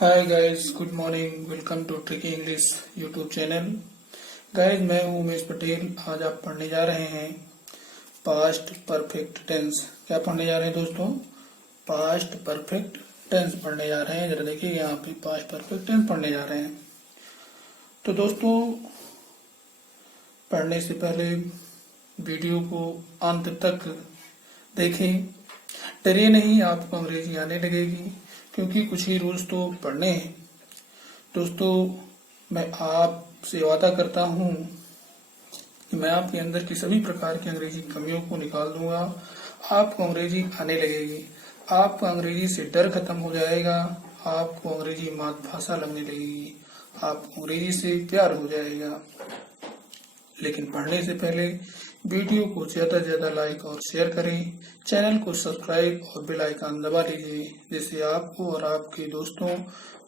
Hi guys, good morning. Welcome to tricky English YouTube channel. Guys, मैं हूं उमेश पटेल। आज आप पढ़ने जा रहे हैं पास्ट परफेक्ट टेंस। क्या पढ़ने जा रहे हैं दोस्तों? पास्ट परफेक्ट टेंस पढ़ने जा रहे हैं। जरा देखिए, यहाँ पे पास्ट परफेक्ट टेंस पढ़ने जा रहे हैं। तो दोस्तों, पढ़ने से पहले वीडियो को अंत तक देखें। डरिए नहीं, आपको अंग्रेजी आने लगेगी, क्योंकि कुछ ही रूल्स तो पढ़ने हैं। दोस्तों, मैं आपसे वादा करता हूं कि मैं आपके अंदर की सभी प्रकार की अंग्रेजी कमियों को निकाल दूंगा। आपको अंग्रेजी आने लगेगी, आपका अंग्रेजी से डर खत्म हो जाएगा, आपको अंग्रेजी मातृभाषा लगने लगेगी, आपको अंग्रेजी से प्यार हो जाएगा। लेकिन पढ़ने से पहले वीडियो को ज्यादा से ज्यादा लाइक और शेयर करें, चैनल को सब्सक्राइब और बेल आइकन दबा लीजिए, जिससे आपको और आपके दोस्तों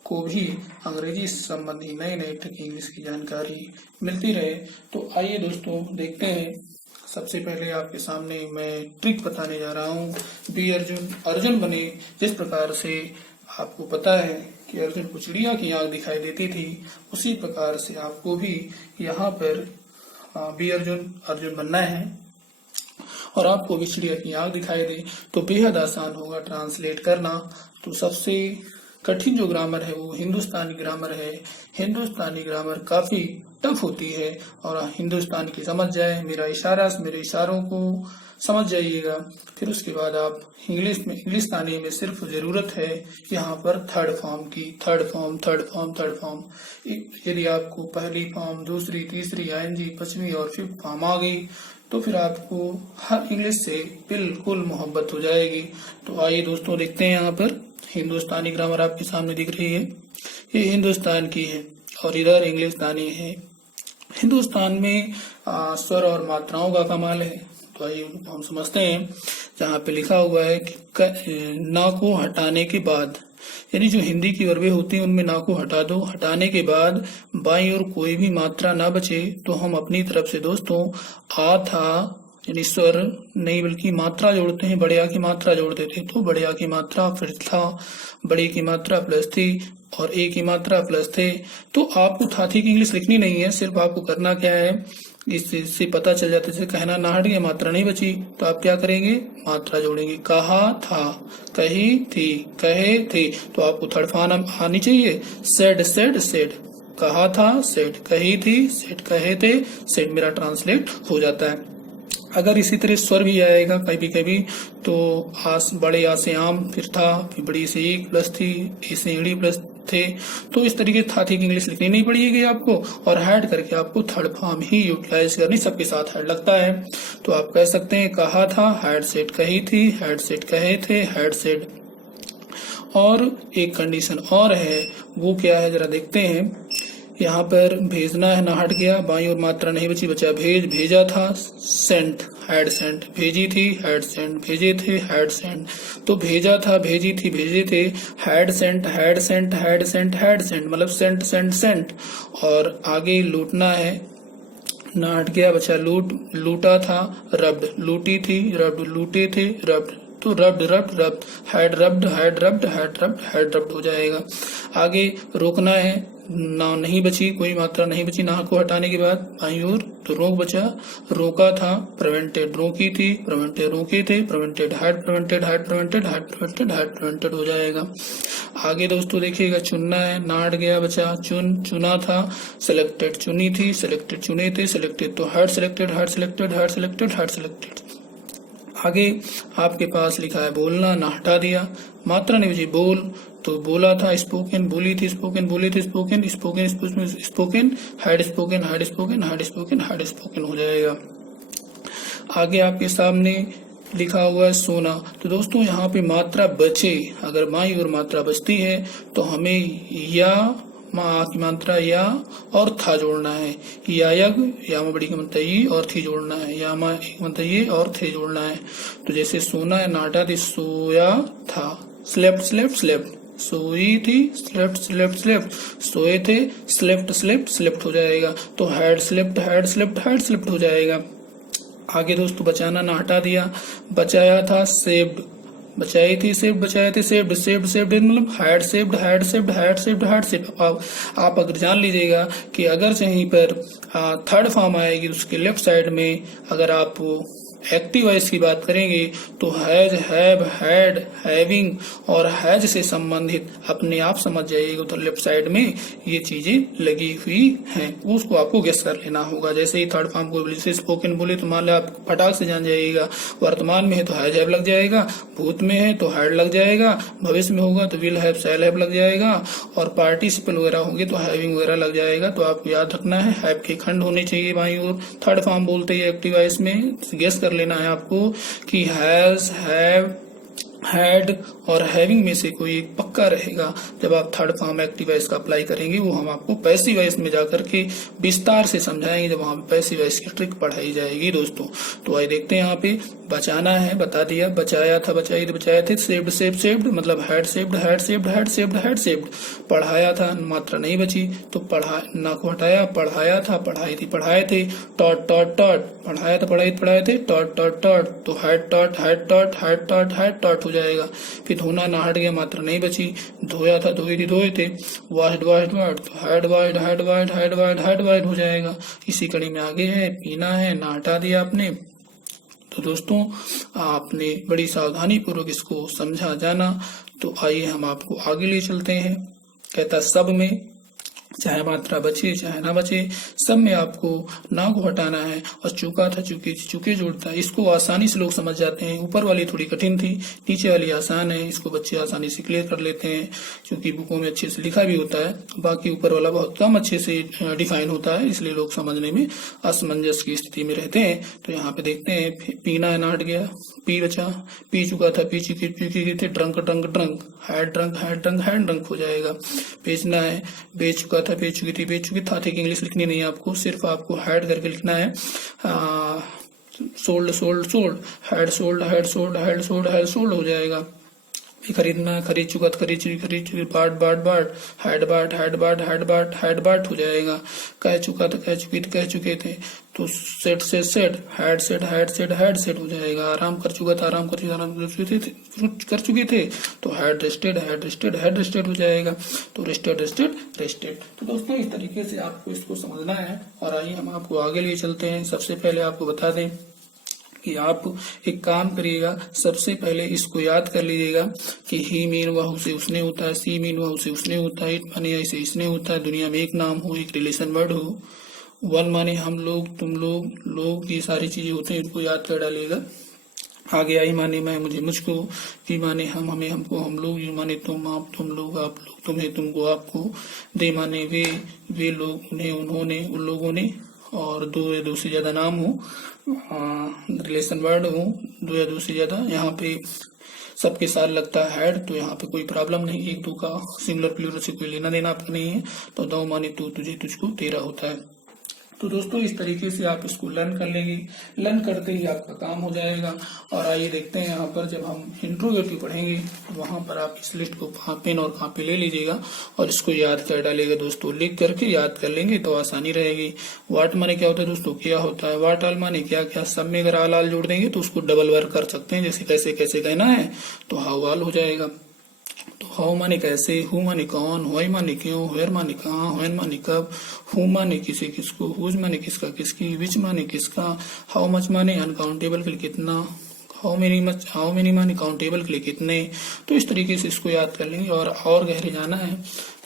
को भी अंग्रेजी संबंधी नए नए ट्रिकी इंग्लिश की जानकारी मिलती रहे। तो आइए दोस्तों, देखते हैं। सबसे पहले आपके सामने मैं ट्रिक बताने जा रहा हूँ। बी अर्जुन बने। जिस प्रकार से आपको पता है कि अर्जुन को चिड़िया की आंख दिखाई देती थी, उसी प्रकार से आपको भी यहाँ पर बी अर्जुन बनना है और आपको भी चिड़िया की आंख दिखाई दे तो बेहद आसान होगा ट्रांसलेट करना। तो सबसे कठिन जो ग्रामर है वो हिंदुस्तानी ग्रामर है। हिंदुस्तानी ग्रामर काफी टफ होती है और हिंदुस्तान की समझ जाए, मेरे इशारों को समझ जाइएगा। फिर उसके बाद आप इंग्लिशतानी में सिर्फ जरूरत है यहाँ पर थर्ड फॉर्म। यदि आपको पहली फॉर्म, दूसरी, तीसरी, आईएनजी, पांचवी और फिफ्थ फॉर्म आ गई तो फिर आपको हर इंग्लिश से बिल्कुल मोहब्बत हो जाएगी। तो आइए दोस्तों, देखते हैं। यहाँ पर हिंदुस्तानी ग्रामर आपके सामने दिख रही है, ये हिंदुस्तान की है और इधर इंग्लिशतानी है। हिंदुस्तान में स्वर और मात्राओं का कमाल है। तो आइए हम समझते हैं। जहाँ पे लिखा हुआ है कि ना को हटाने के बाद, यानी जो हिंदी की वर्बें होती हैं उनमें ना को हटा दो। हटाने के बाद बाई और कोई भी मात्रा ना बचे तो हम अपनी तरफ से दोस्तों आ था यानी स्वर नहीं बल्कि मात्रा जोड़ते हैं। बड़े आ की मात्रा जोड़ते थे तो बड़े आ की मात्रा, फिर था, बड़ी की मात्रा प्लस थी और ए की मात्रा प्लस थे। तो आपको था थी की इंग्लिश लिखनी नहीं है, सिर्फ आपको करना क्या है, इससे पता चल जाता है। जैसे कहना ना हट गया, मात्रा नहीं बची, तो आप क्या करेंगे, मात्रा जोड़ेंगे। कहा था, कही थी, कहे थे, तो आपको थर्ड फॉर्म आनी चाहिए। सेड, कहा था, सेड, कही थी, सेड, कहे थे, सेड मेरा ट्रांसलेट हो जाता है। अगर इसी तरह स्वर भी आएगा कभी कभी तो बड़े आ से आम, फिर था, फिर बड़ी से एक प्लस थी, ए से एड़ी प्लस थे, तो इस तरीके था थी की इंग्लिश लिखनी नहीं पड़ेगी आपको और हेड करके आपको थर्ड फॉर्म ही यूटिलाइज करनी। सबके साथ हेड लगता है तो आप कह सकते हैं कहा था, हेड सेड, कही थी, हेड सेड, कहे थे, हेड सेड। और एक कंडीशन और है, वो क्या है जरा देखते हैं। यहाँ पर भेजना है, ना हट गया, बाई और मात्रा नहीं बची, बचा भेज, भेजा था, सेंट, हैड सेंट, भेजी थी, हैड सेंट, भेजे थे, हैड सेंट। तो भेजा था, भेजी थी, भेजे थे, had sent, had sent, had sent, had sent, मतलब सेंट, सेंट, सेंट। और आगे लूटना है, ना हट गया, बचा लूट, लूटा था, रब्ड, लूटी थी, रब्ड, लूटे थे, रब्ड। तो rubbed, had rubbed, had rubbed, had rubbed, had rubbed हो जाएगा। आगे रोकना है, ना नहीं बची, कोई मात्रा नहीं बची ना को हटाने के बाद, बाईं ओर तो रोक बचा, रोका था, प्रिवेंटेड, रोकी थी, प्रिवेंटेड, रोके थे, prevented, had prevented, had prevented, had prevented, had prevented हो जाएगा। आगे दोस्तों देखिएगा, चुनना है, ना हट गया, बचा चुन, चुना था, सिलेक्टेड, चुनी थी, सिलेक्टेड, चुने थे, सिलेक्टेड, तो had selected, had selected, had selected, had selected. आगे आपके पास लिखा है बोलना, ना हटा दिया, मात्रा नहीं बची, बोल, तो बोला था, स्पोकन, बोली थी, स्पोकन, बोले थे, spoken, spoken, spoken, had spoken, had spoken, had spoken, had spoken हो जाएगा। आगे आपके सामने लिखा हुआ है सोना। तो दोस्तों यहाँ पे मात्रा बचे, अगर माई और मात्रा बचती है तो हमें या माँ की मात्रा या और था जोड़ना है, या यग, या बड़ी की मात्रा ये और थी जोड़ना है, या माँ एक मात्रा ये और थे जोड़ना है। तो जैसे सोना है, नाटा थी, सोया था, स्लेप्ट, स्लेप्ट, स्लेप्ट, सोई थी, स्लेप्ट, स्लेप्ट, स्लेप्ट, सोए थे, स्लेप्ट, स्लेप्ट, स्लेप्ट हो जाएगा। तो had slept, had slept, had slept हो जाएगा। आगे दोस्तों बचाना, ना हटा दिया, बचाया था, सेव्ड, बचाई थी सेव्ड, बचाए थे सेव्ड, सेव्ड सेव्ड मतलब had saved, had saved, had saved, had saved. आप अगर जान लीजिएगा कि अगर कहीं पर थर्ड फॉर्म आएगी उसके लेफ्ट साइड में अगर आप एक्टिव वॉइस की बात करेंगे तो हैज, हैव, हैड, हैविंग और हैज से संबंधित अपने आप समझ जाइएगा उधर लेफ्ट साइड में ये चीजें लगी हुई हैं, उसको आपको गेस कर लेना होगा। जैसे ही थर्ड फॉर्म को जैसे स्पोकन बोले तो मान लो आप फटाक से जान जाइएगा, वर्तमान में है तो हैज हैव लग जाएगा, भूत में है तो हैड लग जाएगा, भविष्य में होगा तो विल हैव, शैल हैव लग जाएगा और पार्टिसिपल वगैरह होंगे तो हैविंग वगैरह लग जाएगा। तो आपको याद रखना है हैव के खंड होने चाहिए बाईं ओर, थर्ड फॉर्म बोलते हैं एक्टिव वॉइस में। गेस कर लेना है आपको कि हैज, हैव, हैड और हैविंग में से कोई एक पक्का रहेगा। जब आप थर्ड फॉर्म एक्टिव वॉइस का अप्लाई करेंगे वो हम आपको पैसिव वॉइस में जाकर के विस्तार से समझाएंगे जब वहां पे पैसिव वॉइस की ट्रिक पढ़ाई जाएगी दोस्तों। तो आइए देखते हैं यहाँ पे बचाना है, बता दिया, बचाया था, बचाई थी, बचाए थे, सेव्ड, सेव सेव्ड मतलब had saved, had saved, had saved, had saved. पढ़ाया था, मात्रा नहीं बची तो पढ़ा ना को हटाया, पढ़ाया था, पढ़ाई थी, पढ़ाए थे, टॉट टॉट टॉट, पढ़ाया था, पढ़ाए थे, टॉट टॉट टॉट तो had taught, had taught, had taught, had taught हो जाएगा। फिर धोना ना हट गया, मात्रा नहीं बची, धोया था, धोई थी, धोए थे, वाश्ड, वाश्ड, वाश्ड तो had washed, had washed, had washed, had washed हो जाएगा। इसी कड़ी में आगे है पीना है, ना हटा दिया आपने। तो दोस्तों आपने बड़ी सावधानी पूर्वक इसको समझा जाना। तो आइए हम आपको आगे ले चलते हैं। कहता सब में चाहे मात्रा बचे चाहे ना बचे सब में आपको ना को हटाना है और चूका था, चूके, चूके जोड़ता है। इसको आसानी से लोग समझ जाते हैं। ऊपर वाली थोड़ी कठिन थी, नीचे वाली आसान है, इसको बच्चे आसानी से क्लियर कर लेते हैं क्योंकि बुकों में अच्छे से लिखा भी होता है। बाकी ऊपर वाला बहुत कम अच्छे से डिफाइन होता है, इसलिए लोग समझने में असमंजस की स्थिति में रहते हैं। तो यहाँ पे देखते हैं पीना है, ना हट गया, पी बचा, पी चुका था, पी चुके थे, drunk, drunk, drunk, had drunk, had drunk, had drunk हो जाएगा। बेचना है, बेच चुका था, बेच चुकी थी, बेच चुकी था। ठीक इंग्लिश लिखनी नहीं है आपको, सिर्फ आपको हैड करके लिखना है। Sold, sold, sold, had sold, had sold, had sold, had sold हो जाएगा। खरीदना है, खरीद चुका था, खरीद चुकी, बाट, बाट, बाट, हैड बाट, हैड बाट, हैड बाट, हैड बाट हो जाएगा। कह चुका था, कह चुकी थी, कह चुके थे तो सेट से set, had set, had set, had set हो जाएगा। आराम कर चुका था, आराम कर चुके थे तो had rested, had rested, had rested हो जाएगा। तो रेस्टेड, रेस्टेड, रेस्टेड। तो दोस्तों इस तरीके से आपको इसको समझना है। और आइए हम आपको आगे लिए चलते हैं। सबसे पहले आपको बता दें कि आप एक काम करिएगा, सबसे पहले इसको याद कर लीजिएगा कि ही मीन वह से उसने होता है, सी मीन वह से उसने होता है, इट माने ऐसे इसने होता है, दुनिया में एक नाम हो, एक रिलेशन वर्ड हो, वन माने हम लोग, तुम लोग, लोग, ये सारी चीजें होती हैं, इनको याद कर डालिएगा। आगे आई माने मैं, मुझे, मुझको, वी माने हम, हमें, हमको, हम लोग, यू माने तुम, आप, तुम लोग, आप लोग, तुम्हें, तुमको, आपको, दे माने वे लोग, उन्हें, उन्होंने, उन लोगों ने, और दो या दो से ज्यादा नाम हो, रिलेशन वर्ड हो, दो या दो से ज्यादा। यहाँ पे सबके साथ लगता है हैड, तो यहाँ पे कोई प्रॉब्लम नहीं, एक दो का सिंगुलर प्लूरल से कोई लेना देना आपका नहीं है। तो दो माने तू, तुझे, तुझको, तेरा होता है। तो दोस्तों इस तरीके से आप इसको लर्न कर लेंगे, लर्न करते ही आपका काम हो जाएगा। और आइए देखते हैं यहाँ पर जब हम इंट्रोगेटिव पढ़ेंगे तो वहां पर आप इस लिस्ट को पेन और कॉपी ले लीजिएगा और इसको याद कर डालिएगा दोस्तों। लिख करके याद कर लेंगे तो आसानी रहेगी। वाट माने क्या होता है दोस्तों, क्या होता है। वाट आल माने क्या क्या, सब में अगर आल आल जोड़ देंगे तो उसको डबल वर्क कर सकते हैं। जैसे कैसे कैसे कहना है तो हाउ आल हो जाएगा। तो हाउ माने कैसे, हु माने कौन, व्हाई माने क्यों, वेयर माने कहाँ, व्हेन माने कब, हु माने किसे किसको, हुज माने किसका किसकी, विच माने किसका, हाउ मच माने अनकाउंटेबल के लिए कितना, हाउ मेनी माने काउंटेबल के लिए कितने। तो इस तरीके से इसको याद कर लेंगे। और गहरे जाना है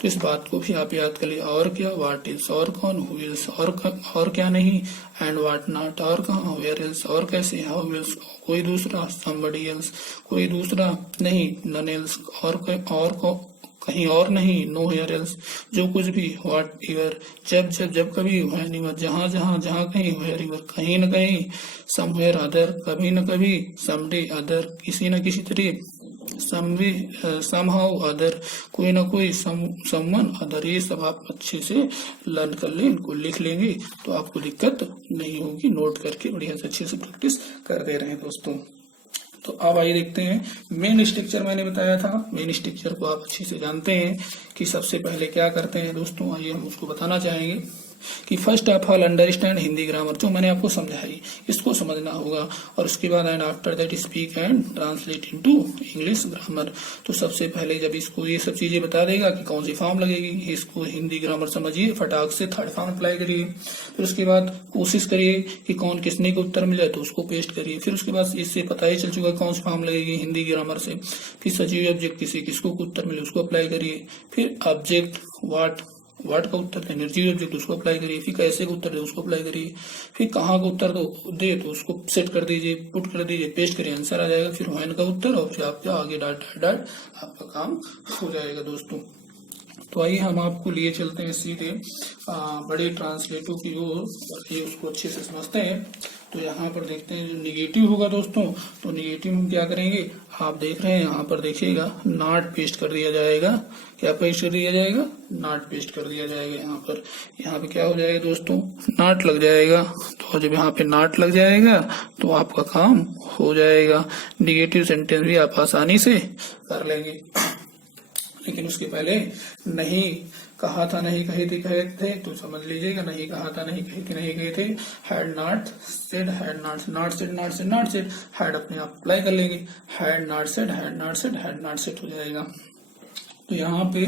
तो इस बात को भी आप याद कर लीजिए। और क्या, वाट इज, और कौन, हु इज, और क्या नहीं, एंड वाट नॉट, और कहाँ, वेयर एल्स, और कैसे, हाउ एल्स, कोई दूसरा, समबडी एल्स, कोई दूसरा नहीं, नन एल्स, और कहीं और नहीं, नो हेयर एल्स, जो कुछ भी, व्हाट एवर, जब कभी, व्हेन एवर, जहाँ कहीं, वेयर एवर, कहीं न कहीं, समवेयर अदर, कभी न कभी, समडे अदर, किसी न किसी तरह, समवे, समहाउ अदर, कोई ना कोई, समवन अदर। ये सब आप अच्छे से लर्न कर लें, इनको लिख लेंगे तो आपको दिक्कत नहीं होगी। नोट करके बढ़िया से अच्छे से प्रैक्टिस करते रहें दोस्तों। तो अब आइए देखते हैं मेन स्ट्रक्चर। मैंने बताया था मेन स्ट्रक्चर को आप अच्छे से जानते हैं कि सबसे पहले क्या करते हैं दोस्तों। आइए हम उसको बताना चाहेंगे। कि first of all understand Hindi grammar, जो मैंने आपको समझाई इसको समझना होगा, और उसके बाद and after that speak and translate into English grammar. तो सबसे पहले जब इसको ये सब चीजें बता देगा कि कौन सी फॉर्म लगेगी, इसको हिंदी ग्रामर समझिए, फटाक से थर्ड फॉर्म अप्लाई करिए। फिर उसके बाद कोशिश करिए कि कौन किसने को उत्तर मिला तो उसको पेस्ट करिए। फिर उसके बाद इससे पता ही चल चुका कौन सी फॉर्म लगेगी हिंदी ग्रामर से। फिर सजीव ऑब्जेक्ट किसी किसको उत्तर मिले उसको अप्लाई करिए। फिर ऑब्जेक्ट वाट का उत्तर दे, निर्जीव ऑब्जेक्ट उसको अप्लाई करिए। फिर कैसे का उत्तर दे उसको अप्लाई करिए। फिर कहाँ का उत्तर दे तो उसको सेट कर दीजिए, पुट कर दीजिए, पेस्ट करिए, आंसर आ जाएगा। फिर व्हेन का उत्तर, और फिर आपका आगे डाट आपका काम हो जाएगा दोस्तों। तो आइए हम आपको लिए चलते हैं सीधे बड़े ट्रांसलेटों की ओर, ये उसको अच्छे से समझते हैं। तो यहाँ पर देखते हैं जो निगेटिव होगा दोस्तों, तो निगेटिव हम क्या करेंगे, आप देख रहे हैं यहाँ पर देखिएगा नॉट पेस्ट कर दिया जाएगा। क्या पेस्ट कर दिया जाएगा, नॉट पेस्ट कर दिया जाएगा। यहाँ पे क्या हो जाएगा दोस्तों, नॉट लग जाएगा। तो जब यहाँ पे नॉट लग जाएगा तो आपका काम हो जाएगा। निगेटिव सेंटेंस भी आप आसानी से कर लेंगे। लेकिन उसके पहले नहीं कहा था, नहीं कहे थे तो समझ लीजिएगा, नहीं कहा था, नहीं कहे थे। Had not said, had not said, had अपने आप अप्लाई कर लेंगे। Had not said, had not said हो जाएगा। तो यहाँ पे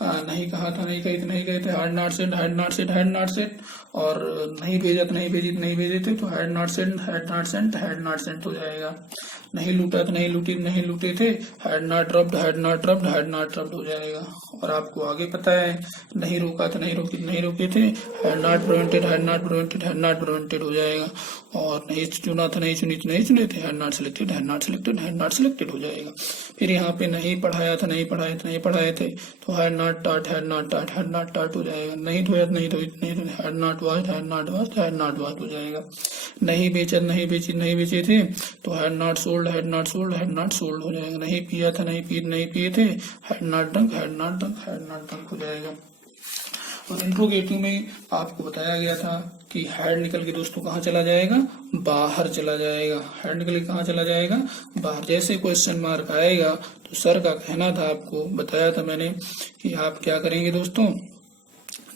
नहीं कहा था, नहीं कहे थे, हैड नॉट सेड, और नहीं भेजा तो नहीं भेजे थे, तो हैड नॉट सेंट हो जाएगा। नहीं लूटा तो नहीं लूटे थे, हैड नॉट रब्ड हो जाएगा। और आपको आगे पता है नहीं रोका तो नहीं रोके थे, हैड नॉट प्रिवेंटेड हो जाएगा। और नहीं चुना तो नहीं चुने थे, हैड नॉट सिलेक्टेड हो जाएगा। फिर यहाँ पे नहीं पढ़ाया था, नहीं पढ़ाए थे, तो हैड नॉट टाट हो जाएगा। नहीं धोया तो नहीं हैड नॉट वॉश्ड हो जाएगा। नहीं बेचा नहीं बेचे थे, तो हैड नॉट सोल्ड हो जाएगा। नहीं पिया था, नहीं पिए थे, हैड नॉट ड्रंक हो जाएगा। और इंट्रोगेटिव में आपको बताया गया था कि हैड निकल के दोस्तों कहाँ चला जाएगा, बाहर चला जाएगा। हैड निकल के कहाँ चला जाएगा, बाहर। जैसे क्वेश्चन मार्क आएगा तो सर का कहना था, आपको बताया था मैंने कि आप क्या करेंगे दोस्तों,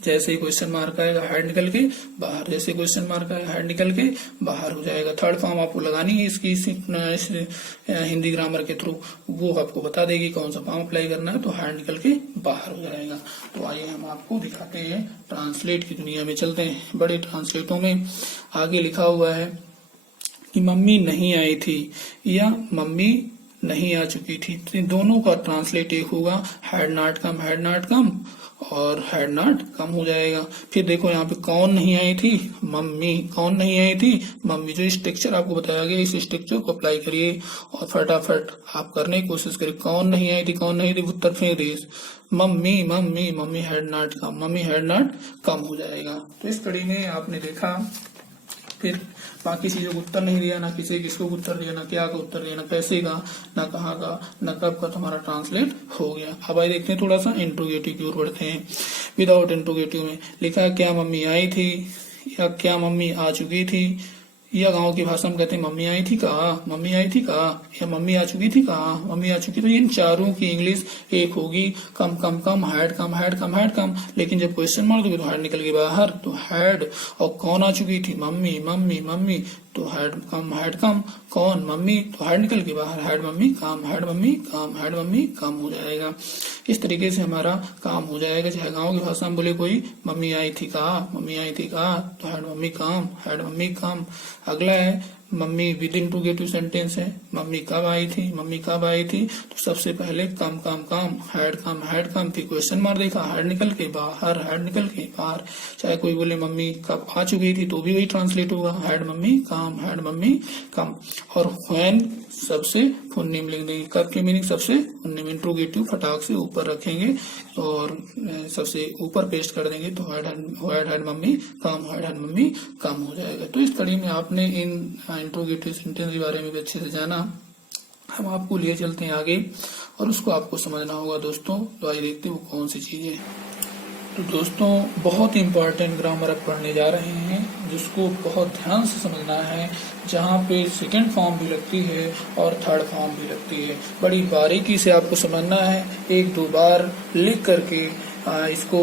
जैसे ही क्वेश्चन मार्क आएगा हैड निकल के बाहर, जैसे क्वेश्चन मार्क आएगा हैड निकल के बाहर हो जाएगा। थर्ड फॉर्म आपको लगानी है इसकी हिंदी ग्रामर के थ्रू, वो आपको बता देगी कौन सा फॉर्म अप्लाई करना है। तो हैड निकल के बाहर हो जाएगा। तो आइए हम आपको दिखाते हैं, ट्रांसलेट की दुनिया में चलते हैं। बड़े ट्रांसलेटों में आगे लिखा हुआ है कि मम्मी नहीं आई थी या मम्मी नहीं आ चुकी थी। तो दोनों का ट्रांसलेट एक होगा, हैड नॉट कम और हैड नॉट कम हो जाएगा। फिर देखो यहाँ पे कौन नहीं आई थी, मम्मी। कौन नहीं आई थी, मम्मी। जो स्ट्रक्चर आपको बताया गया इस स्ट्रक्चर को अप्लाई करिए और फटाफट आप करने की कोशिश करिए। कौन नहीं आई थी उत्तर फेंक दिए, मम्मी हैड नॉट कम हो जाएगा। तो इस कड़ी में आपने देखा, फिर बाकी चीजों को उत्तर नहीं दिया, ना किसी किसको उत्तर दिया, ना क्या का उत्तर दिया, ना कैसे का, ना कहाँ का, ना कब का, तुम्हारा ट्रांसलेट हो गया। अब आइए देखते हैं थोड़ा सा इंट्रोगेटिव की ओर बढ़ते हैं। विदाउट इंट्रोगेटिव में लिखा क्या मम्मी आई थी या क्या मम्मी आ चुकी थी, या गांव की भाषा में कहते हैं मम्मी आई थी कहा, या मम्मी आ चुकी थी कहा, तो इन चारों की इंग्लिश एक होगी, कम, हैड कम। लेकिन जब क्वेश्चन मार्क दोगे तो हैड निकल के बाहर, तो हैड। और कौन आ चुकी थी, मम्मी, तो हैड कम। कौन, मम्मी, तो हैड निकल के बाहर, हैड मम्मी कम हो जाएगा। इस तरीके से हमारा काम हो जाएगा। चाहे गाँव की भाषा में बोले कोई मम्मी आई थी कहा, तो हैड मम्मी कम। अगला है मम्मी विद इंट्रोगेटिव सेंटेंस है, मम्मी कब आई थी, तो सबसे पहले कम, हैड कम। फिर क्वेश्चन मार्क देखा, हैड निकल के बाहर। चाहे कोई बोले मम्मी कब आ चुकी थी तो भी वही ट्रांसलेट होगा, हैड मम्मी कम। और व्हेन सबसे फुल नेम लिख देंगे। कब की मीनिंग सबसे फुल नेम, इंट्रोगेटिव फटाक से ऊपर रखेंगे और सबसे ऊपर पेस्ट कर देंगे, तो हैड मम्मी कम हो जाएगा। तो इस कड़ी में आपने इन इंट्रोगेटिव सेंटेंस के बारे में भी अच्छे से जाना। हम आपको लिए चलते हैं आगे और उसको आपको समझना होगा दोस्तों। तो आइए देखते हैं वो कौन सी चीज है। तो दोस्तों बहुत इंपॉर्टेंट ग्रामर आप पढ़ने जा रहे हैं, जिसको बहुत ध्यान से समझना है, जहाँ पे सेकंड फॉर्म भी लगती है और थर्ड फॉर्म भी लगती है। बड़ी बारीकी से आपको समझना है, 1-2 बार लिख करके इसको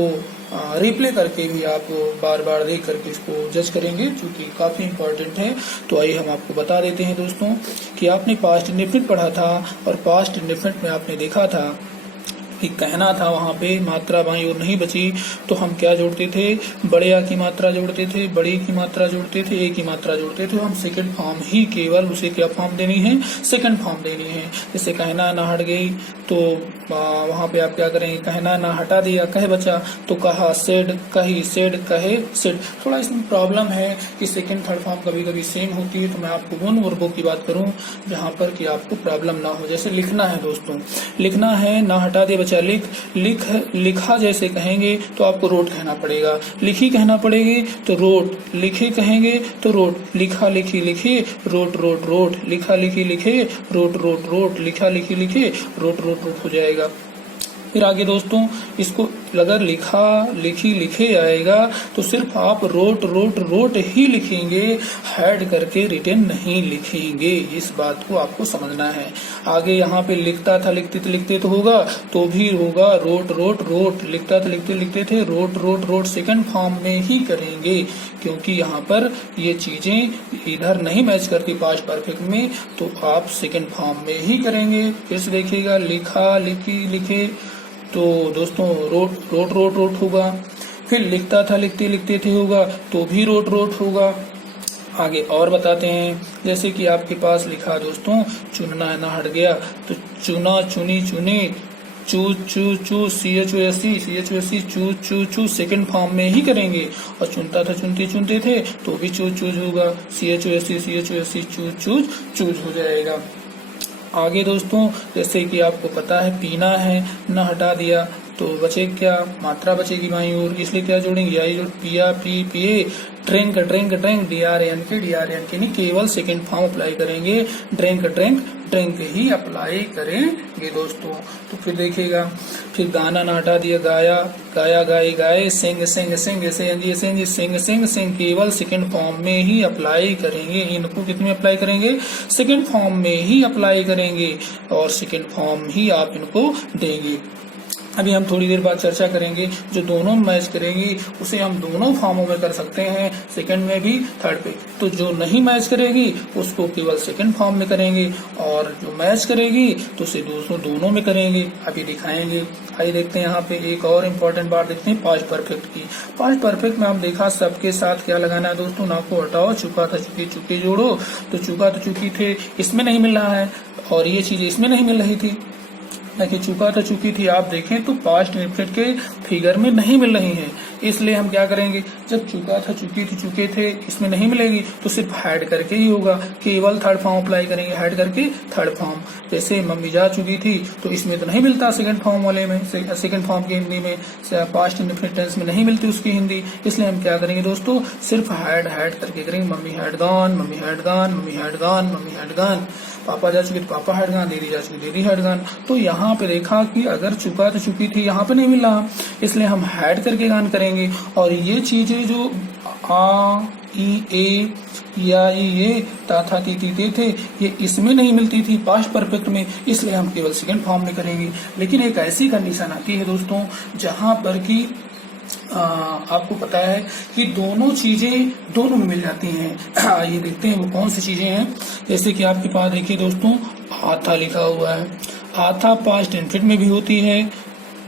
रिप्ले करके भी आप बार बार देख करके इसको जज करेंगे, जो कि काफी इम्पोर्टेंट है। तो आइए हम आपको बता देते हैं दोस्तों कि आपने पास्ट इंडेफिनिट पढ़ा था और पास्ट इंडेफिनिट में आपने देखा था कि कहना था वहां पे मात्रा बाईं ओर नहीं बची, तो हम क्या जोड़ते थे, बड़े आ की मात्रा जोड़ते थे, बड़ी की मात्रा जोड़ते थे, ए की मात्रा जोड़ते थे। हम सेकंड फॉर्म ही केवल उसे क्या फॉर्म देनी है, सेकंड फॉर्म देनी है। जैसे कहना ना हट गई तो वहां पे आप क्या करेंगे, कहना ना हटा दिया, कहे बचा, तो कहा सेड, कही सेड, कहे सेड। थोड़ा इसमें प्रॉब्लम है कि सेकंड थर्ड फॉर्म कभी कभी सेम होती है, तो मैं आपको उन वर्बों की बात करूं जहां पर कि आपको प्रॉब्लम ना हो। जैसे लिखना है दोस्तों, लिखना है, ना हटा दे बचा लिख, लिखा जैसे कहेंगे तो आपको रोट कहना पड़ेगा, लिखी कहना पड़ेगी तो रोट, लिखे कहेंगे तो रोट, लिखा लिखी लिखे, रोट रोट रोट, लिखा लिखी लिखे, रोट रोट रोट, लिखा लिखी लिखे, रोट रोट रोट हो जाएगा। फिर आगे दोस्तों, इसको अगर लिखा लिखी लिखे आएगा तो सिर्फ आप रोट रोट रोट ही लिखेंगे, हैड करके रिटन नहीं लिखेंगे। इस बात को आपको समझना है। आगे यहाँ पे लिखता था लिखते तो होगा, तो भी होगा रोट रोट रोट, लिखता था लिखते थे, wrote wrote wrote second form में ही करेंगे, क्योंकि यहाँ पर ये चीजें इधर नहीं मैच करती पास्ट परफेक्ट में, तो आप सेकंड फॉर्म में ही करेंगे। फिर से देखिएगा, लिखा लिखी लिखे, तो दोस्तों रोट रोट रोट रोट होगा। फिर लिखता था लिखते थे होगा, तो भी रोट रोट होगा। आगे और बताते हैं, जैसे कि आपके पास लिखा दोस्तों, चुनना ना हट गया, तो चुना चुनी चुने, चू चू चू, CHOSE चू सेकंड फॉर्म में ही करेंगे। और चुनता था चुनते थे, तो भी चूज होगा, CHOSE चूज हो जाएगा। आगे दोस्तों, जैसे कि आपको पता है पीना है, ना हटा दिया तो बचे क्या, मात्रा बचेगी बाईं ओर, इसलिए क्या जोड़ेंगे, आई जोड़, पिया पी पिए, ड्रिंक ड्रिंक ड्रिंक, DRAN के नहीं, केवल सेकंड फॉर्म अप्लाई करेंगे, ड्रिंक ड्रिंक ड्रिंक ही अप्लाई करेंगे दोस्तों। तो फिर देखिएगा, फिर गाना ना हटा दिया, गाया गाया गाए गाए, सिंग सिंग सिंग, ऐसे सिंग सिंग सिंग, केवल सेकंड फॉर्म में ही अप्लाई करेंगे। इनको कितने अप्लाई करेंगे, सेकंड फॉर्म में ही अप्लाई करेंगे, और सेकंड फॉर्म ही आप इनको देंगे। अभी हम थोड़ी देर बाद चर्चा करेंगे, जो दोनों मैच करेगी उसे हम दोनों फॉर्मों में कर सकते हैं, सेकंड में भी थर्ड पे। तो जो नहीं मैच करेगी उसको केवल सेकंड फॉर्म में करेंगे, और जो मैच करेगी तो उसे दोनों में करेंगे। अभी दिखाएंगे। आइए देखते हैं, यहाँ पे एक और इम्पोर्टेंट बात देखते हैं पास्ट परफेक्ट की। पास्ट परफेक्ट में हम देखा सबके साथ क्या लगाना है दोस्तों, ना को हटाओ, चुका था चुकी चुके जोड़ो। तो चुका था चुकी थे, इसमें नहीं मिल रहा है, और ये चीज इसमें नहीं मिल रही थी, कि चुका था चुकी थी, आप देखें तो पास्ट इंडेफिनिट के फिगर में नहीं मिल रही है। इसलिए हम क्या करेंगे, जब चुका था चुकी थी चुके थे इसमें नहीं मिलेगी, तो सिर्फ हैड करके ही होगा, केवल थर्ड फॉर्म अप्लाई करेंगे, हैड करके थर्ड फॉर्म। जैसे मम्मी जा चुकी थी, तो इसमें तो नहीं मिलता सेकंड फॉर्म वाले में, सेकंड फॉर्म की हिंदी में, पास्ट इंडेफिनिट टेंस में नहीं मिलती उसकी हिंदी। इसलिए हम क्या करेंगे दोस्तों, सिर्फ हैड करके करेंगे। Mummy had gone, mummy had gone, mummy had gone, mummy had gone. पापा जा चुके तो पापा हैड गॉन, दीदी जा चुकी दीदी हैड गॉन। तो यहाँ पे देखा कि अगर चुका तो चुकी थी, यहाँ पे नहीं मिल रहा, इसलिए हम हैड करके गान करेंगे। और ये चीजें जो आ ई ए या ये ता था ती ती थे, ये इसमें नहीं मिलती थी पास्ट परफेक्ट में, इसलिए हम केवल सेकंड फॉर्म में करेंगे। लेकिन एक ऐसी कंडीशन आती है दोस्तों, जहां पर कि आपको पता है कि दोनों चीजें दोनों में मिल जाती हैं। ये देखते हैं वो कौन सी चीजें हैं। जैसे कि आपके पास देखिए दोस्तों, आथा लिखा हुआ है, आथा पास्ट इंडेफिनिट में भी होती है,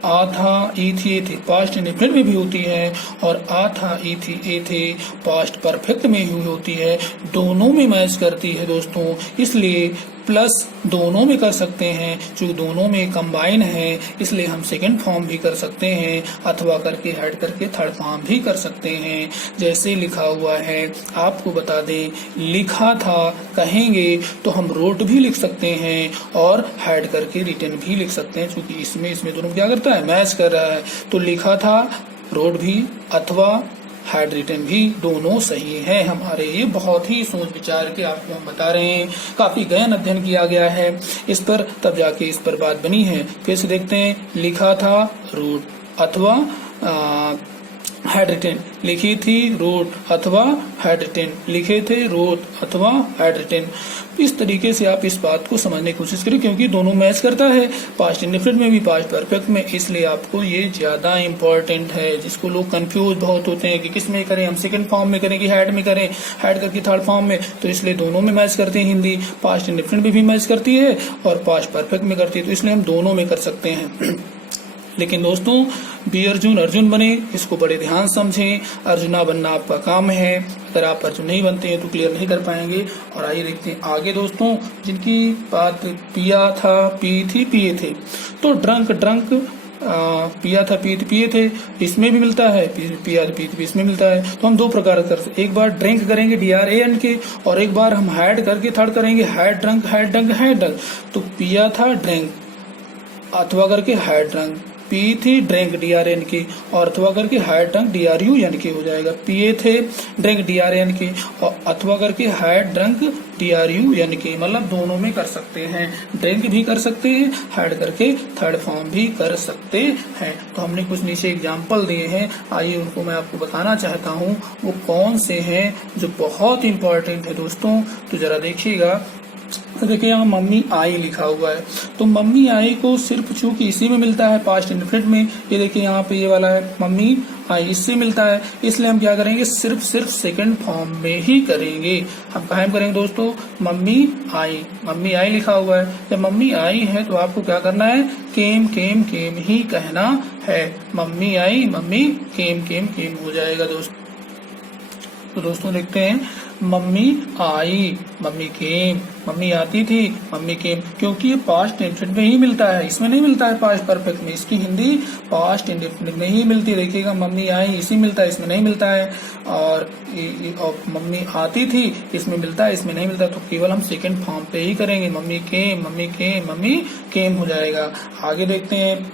आथा ई थी ए थे पास्ट इंडेफिनिट में भी होती है, और आथा ई थी ए थे पास्ट परफेक्ट में भी होती है, दोनों में मैच करती है दोस्तों। इसलिए प्लस दोनों में कर सकते हैं, जो दोनों में कंबाइन है, इसलिए हम सेकंड फॉर्म भी कर सकते हैं, अथवा करके ऐड करके थर्ड फॉर्म भी कर सकते हैं। जैसे लिखा हुआ है, आपको बता दें, लिखा था कहेंगे तो हम रोट भी लिख सकते हैं, और ऐड करके रिटन भी लिख सकते हैं, क्योंकि इसमें दोनों क्या करता है, मैच कर रहा है। तो लिखा था रोट भी अथवा हैड रिटन भी, दोनों सही है हमारे। ये बहुत ही सोच विचार के आपको हम बता रहे हैं, काफी गहन अध्ययन किया गया है इस पर, तब जाके इस पर बात बनी है। फिर से देखते हैं, लिखा था रोट अथवा हैड रिटेन, लिखी थी रोट अथवा हैड रिटेन, लिखे थे रोट अथवा हैड रिटेन। इस तरीके से आप इस बात को समझने की कोशिश करें, क्योंकि दोनों मैच करता है, पास्ट इंडेफिनिट में भी पास्ट परफेक्ट में, इसलिए आपको ये ज्यादा इंपॉर्टेंट है। जिसको लोग कंफ्यूज बहुत होते हैं कि किस में करें, हम सेकंड फॉर्म में करें कि हैड में करें, हैड करके थर्ड फॉर्म में, तो इसलिए दोनों में मैच करते हैं। हिंदी पास्ट इंडेफिनिट में भी मैच करती है और पास्ट परफेक्ट में करती है, तो इसलिए हम दोनों में कर सकते हैं। लेकिन दोस्तों, बी अर्जुन अर्जुन बने, इसको बड़े ध्यान समझें। अर्जुना बनना आपका काम है, अगर आप अर्जुन नहीं बनते हैं तो क्लियर नहीं कर पाएंगे। और आइए देखते हैं आगे दोस्तों, जिनकी बात पिया था पी थी पिए थे, तो ड्रंक ड्रंक पिया था पी पिए थे, इसमें भी मिलता है, पिया था पी इसमें मिलता है। तो हम दो प्रकार करते, एक बार ड्रिंक करेंगे DRAN के, और एक बार हम हैड करके थर्ड करेंगे had drunk had drunk had drunk. तो पिया था ड्रिंक अथवा करके हैड ड्रंक, पी थी ड्रिंक DRAN की, और अथवा करके हैड ड्रंक DRUN के हो जाएगा। पिए थे ड्रिंक DRAN के, और अथवा करके हैड ड्रंक DRUN के, मतलब दोनों में कर सकते हैं। ड्रिंक भी कर सकते हैं, हैड करके थर्ड फॉर्म भी कर सकते हैं। तो हमने कुछ नीचे एग्जाम्पल दिए हैं, आइए उनको मैं आपको बताना चाहता हूँ वो कौन से हैं जो बहुत इंपॉर्टेंट है दोस्तों। तो जरा देखिएगा, तो देखिए यहाँ मम्मी आई लिखा हुआ है, तो मम्मी आई को सिर्फ चूंकि इसी में मिलता है पास्ट इंडेफिनिट में, ये देखिए यहाँ पे ये वाला है मम्मी आई, इससे मिलता है, इसलिए हम क्या करेंगे, सिर्फ सेकंड फॉर्म में ही करेंगे। हम कहाँ में करेंगे दोस्तों, मम्मी आई लिखा हुआ है, जब मम्मी आई है तो आपको क्या करना है, केम केम केम ही कहना है। मम्मी आई मम्मी केम केम केम हो जाएगा दोस्तों। तो दोस्तों देखते हैं, मम्मी आई मम्मी केम, मम्मी आती थी मम्मी केम, क्योंकि ये पास्ट इंडेफिनिट में ही मिलता है, इसमें नहीं मिलता है पास्ट परफेक्ट में। इसकी हिंदी पास्ट इंडेफिनिट में ही मिलती है। देखिएगा मम्मी आई इसी मिलता है, इसमें नहीं मिलता है, और मम्मी आती थी इसमें मिलता है, इसमें नहीं मिलता। तो केवल हम सेकंड फॉर्म पे ही करेंगे, मम्मी केम मम्मी केम मम्मी केम हो जाएगा। आगे देखते हैं,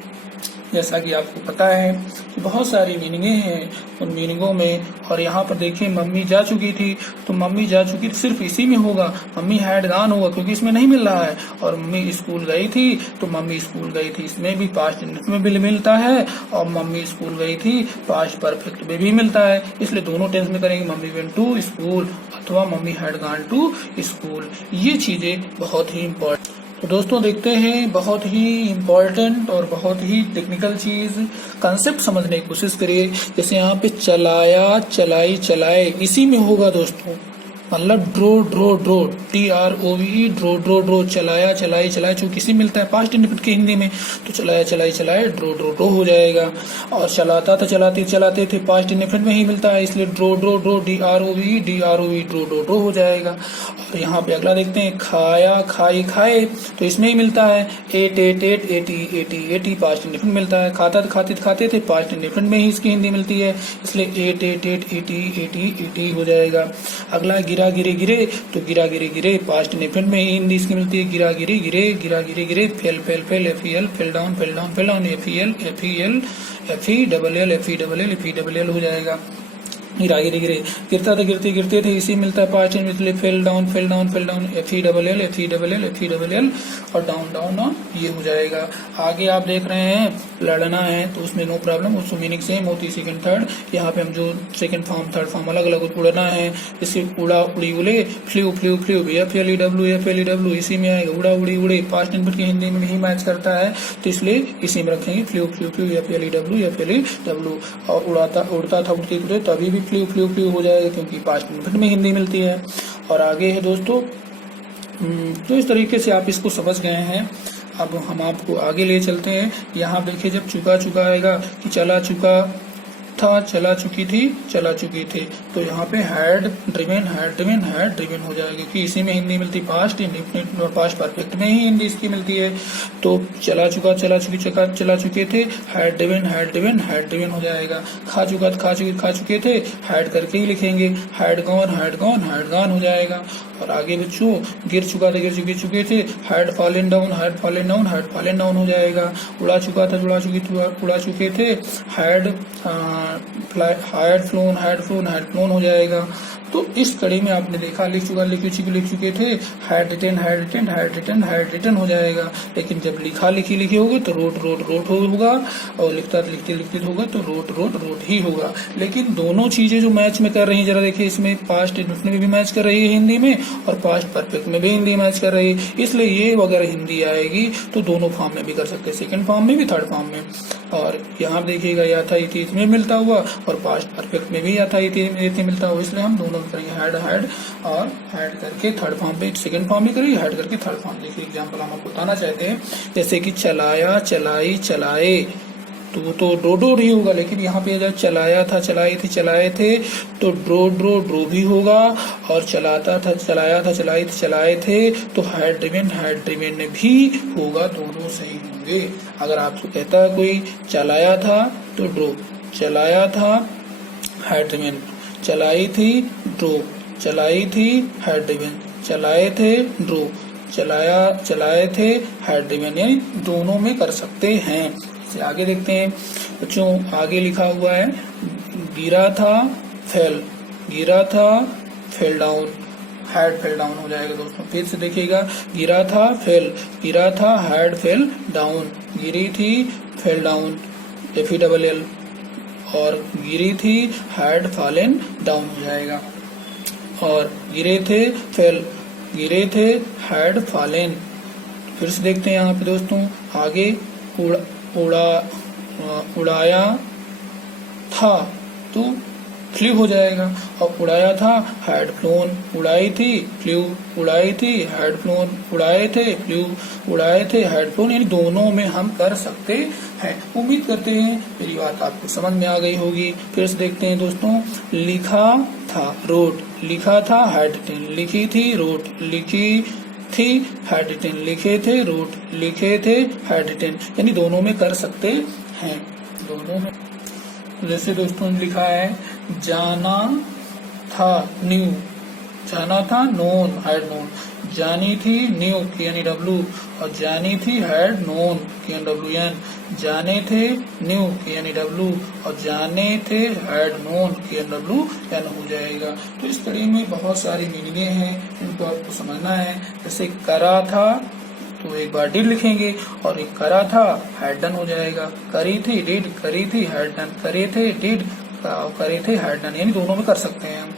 जैसा कि आपको पता है कि बहुत सारी मीनिंगें हैं, उन मीनिंगों में, और यहाँ पर देखिए मम्मी जा चुकी थी, तो मम्मी जा चुकी थी सिर्फ इसी में होगा, मम्मी हैड गॉन होगा क्योंकि इसमें नहीं मिल रहा है। और मम्मी स्कूल गई थी, तो मम्मी स्कूल गई थी, इसमें भी पास्ट इंडेफिनिट में भी मिलता है, और मम्मी स्कूल गई थी पास्ट परफेक्ट में भी मिलता है, इसलिए दोनों टेंस में करेंगे, मम्मी वेंट टू स्कूल अथवा mummy had gone to school. ये चीजें बहुत ही इम्पोर्टेंट। तो दोस्तों देखते हैं, बहुत ही इम्पोर्टेंट और बहुत ही टेक्निकल चीज, कंसेप्ट समझने की कोशिश करिए। जैसे यहाँ पे चलाया चलाई चलाए, इसी में होगा दोस्तों, मतलब drove drove drove TROVE drove drove drove, चलाया चलाई चलाए, चूंकि किसी मिलता है पास्ट इंडेफिनिट की हिंदी में, तो चलाया चलाई चलाए ड्रो ड्रो ड्रो हो जाएगा। और चलाता था चलाते चलाते थे, पास्ट इंडेफिनिट में ही मिलता है, इसलिए drove drove drove DROVE drove drove drove हो जाएगा। और यहाँ पे अगला देखते हैं, खाया खाई खाए, तो इसमें ही मिलता है, एट एट एट एटी पास्ट इंडेफिनिट मिलता है। खाता खाते खाते थे, पास्ट इंडेफिनिट में ही इसकी हिंदी मिलती है, इसलिए एट एट एट एटी हो जाएगा। अगला गिरा गिरे गिरे, तो गिरा गिरे गिरे पास्ट इंडेफिनिट में ही हिंदी इसकी मिलती है, गिरा गिरे गिरे गिरा गिरे गिरे, fail fail fail FEL fell down fell down fell down, FEL FELL हो जाएगा। गिरा गिरे गिरे, गिरता था गिरते गिरते थे, इसी मिलता है past indefinite, fell down FELL और डाउन डाउन डाउन, ये हो जाएगा। आगे आप देख रहे हैं, लड़ना है, तो उसमें नो प्रॉब्लम, उसको मीनिंग सेम होती है सेकंड थर्ड। यहाँ पे हम जो सेकंड फॉर्म थर्ड फॉर्म अलग अलग, उड़ना है, जैसे उड़ा उड़ी उड़े, फ्लू फ्लू फ्लू, FLEW इसी में आएगा, उड़ा उड़ी उड़े, पास्ट इंडेफिनिट की हिंदी में ही मैच करता है, तो इसलिए इसी में रखेंगे, फ्लू फ्लू फ्लू FLEW। और उड़ता था उड़ते उड़ते, तभी भी फ्लू फ्लू फ्लू हो जाएगा, क्योंकि पास्ट इंडेफिनिट में हिंदी मिलती है। और आगे है दोस्तों, तो इस तरीके से आप इसको समझ गए हैं। अब हम आपको आगे ले चलते हैं। यहाँ देखिए, जब चुका चुका आएगा कि चला चुका था, चला चुकी थी, चला चुकी थे, तो यहाँ पे हैड ड्रिवन हो जाएगा, क्योंकि इसी में हिंदी मिलती, पास्ट इंडेफिनिट और पास्ट परफेक्ट में ही हिंदी इसकी मिलती है। तो चला चुका चला चुकी चला चुके थे, हैड ड्रिवन हो जाएगा। खा चुका खा चुके थे, हैड करके ही लिखेंगे, हैड गॉन हो जाएगा। और आगे बच्चों, गिर चुका था गिर चुके थे, हैड फॉलन डाउन हो जाएगा। उड़ा चुका था उड़ा चुके थे, हैड फ्लोन हो जाएगा। तो इस कड़ी में आपने देखा लिख चुके थे हैड रिटन हो जाएगा। लेकिन जब लिखी होगी तो रोट होगा, और लिखते होगा तो रोट ही होगा। लेकिन दोनों चीजें जो मैच में कर रही है, जरा देखिए इसमें पास्ट इंडेफिनिट में भी मैच कर रही है हिंदी में, और पास्ट परफेक्ट में भी हिंदी मैच कर रही है। इसलिए ये अगर हिंदी आएगी तो दोनों फॉर्म में भी कर सकते हैं, सेकंड फॉर्म में भी थर्ड फॉर्म में। और यहाँ देखिएगा यथाइति इसमें मिलता हुआ, और पास्ट परफेक्ट में भी यथाइति मिलता हुआ, इसलिए हम दोनों करेंगे हैड और हैड करके थर्ड फॉर्म पे सेकंड फॉर्म भी करेंगे, हैड करके थर्ड फॉर्म। देखिए एग्जाम्पल हम आपको बताना चाहते हैं, जैसे कि चलाया, चलाई, चलाए, तो वो तो ड्रो ही होगा। लेकिन यहाँ पे जब चलाया था, चलाए थे तो ड्रो भी होगा, और चलाता था, चलाया था, चलाए थे तो हैड ड्रिवन भी होगा, दोनों सही होंगे। अगर आपको कहता है कोई चलाया था तो ड्रो, चलाया था हैड ड्रिवन, चलाई थी ड्रो, चलाई थी हैड ड्रिवन, चलाए थे ड्रो, चलाए थे हैड ड्रिवन, यानी दोनों में कर सकते हैं। इसे आगे देखते हैं बच्चों, आगे लिखा हुआ है गिरा था fell down, had fell down हो जाएगा दोस्तों। फिर से देखिएगा गिरा था हैड फेल डाउन, गिरी थी फेल डाउन, FELL, और गिरी थी हैड फॉलन डाउन हो जाएगा। और गिरे थे हैड फॉलन। फिर से देखते हैं यहाँ पे दोस्तों, आगे उड़ाया था तो फ्लू हो जाएगा, और उड़ाया था हैड फ्लोन, उड़ाई थी फ्लू, उड़ाई थी हैड फ्लोन, उड़ाए थे फ्लू, उड़ाए थे हैड फ्लोन, यानी दोनों में हम कर सकते हैं। उम्मीद करते हैं मेरी बात आपको समझ में आ गई होगी। फिर से देखते हैं दोस्तों, लिखा था रोट, लिखा था हैड रिटन, लिखी थी रोट, लिखी थी हैड रिटन, लिखे थे रोट, लिखे थे हैड रिटन, यानी दोनों में कर सकते हैं, दोनों में। जैसे दोस्तों लिखा है जाना था न्यू, जाना था नोन, हैड नोन, जानी थी न्यू KNW, और जानी थी हैड नोन KNWN, जाने थे न्यू KNW, और जाने थे हैड नोन KNWN हो जाएगा। तो इस कड़ी में बहुत सारी मीनिंगे हैं, इनको आपको समझना है। जैसे करा था तो एक बार डिड लिखेंगे, और एक करा था हैड डन हो जाएगा, करी थी डिड, करी थी हैड डन, करे थे डिड, करे थे हैड डन, यानी दोनों में कर सकते हैं हम।